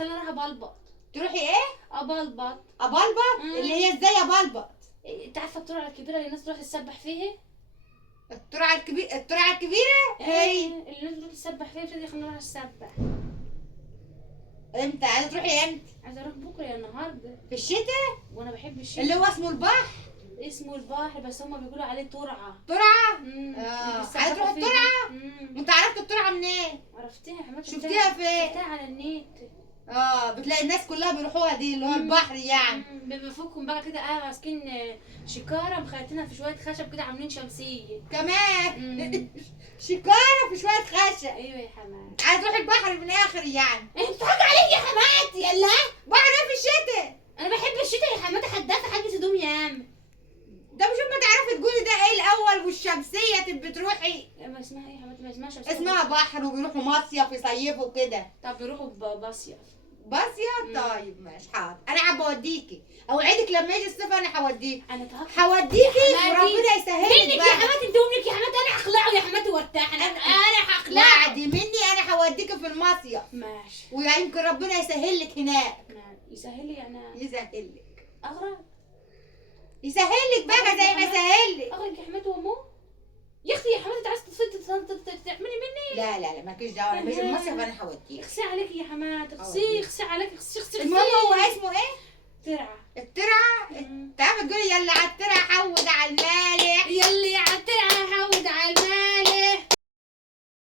خليني اروح ابلبط. تروحي ايه؟ ابلبط. ابلبط؟ اللي هي ازاي ابلبط؟ انت عارفه الترعه الكبيره اللي الناس تروح تسبح فيها؟ الترعه الكبيره هي اللي الناس تروح تسبح فيها، فدي خليني اروح اسبح. امتى عايزه تروحي امتى؟ عايزه اروح بكره يا النهارده. في الشتاء؟ وانا بحب الشتاء. اللي هو اسمه البحر؟ اسمه البحر بس هما بيقولوا عليه ترعه. ترعه؟ اللي عايزه تروحي بيسبحوا الترعه؟ فيها. وانت عرفت الترعه منين؟ عرفتها يا حماتي. شفتيها فين؟ شفتها على النت. بتلاقي الناس كلها بيروحوها دي اللي هو البحر يعني. بيبقى فوقهم بقى كده ماسكين شكاره مخيطينها في شويه خشب كده عاملين شمسيه كمان. شكاره في شويه خشب. ايوه يا حماتي. عايزه تروحي البحر من الاخر يعني. انت بتضحكي عليا يا حماتي يلا. بحر ايه في الشتاء؟ انا بحب الشتاء يا حماتي، حدافه حاجه هدوم يا عم. ده مش ما تعرفي تقولي ده ايه الاول والشمسيه تبقي تروحي. ما اسمها ايه يا حماتي؟ ما اسمهاش اسمها بحر وبيروحوا مصيف يصيفوا كده. طب بيروحوا بمصيف. مصيف؟ طيب ماشي حاضر، انا حابه اوديكي، اوعدك لما يجي الصيف انا هوديكي. انا توقف هوديكي وربنا يسهلك منك بقى. يا حماتي، انت امك يا حماتي، انا هخلعه يا حماتي وارتاح. انا هخلعه. وعدي مني انا هوديكي في المصيف. ماشي. ويمكن ربنا يسهلك هناك. يسهل لي يعني. يسهلك. اغرق. يسهلك بقى زي ما سهلك. اغرق يا حماتي وامه. يا اختي يا حماتي انت عايزه تعملي مني. لا لا لا مالكيش دعوه، انا باجي المصيف انا هوديك. اخسي عليكي يا حماتي، اخسي عليكي، اخسي. المهم هو اسمه ايه؟ ترعه. الترعه؟ تعرفي تقولي يلا على الترعه حود على المالح. يلا يا عالترعه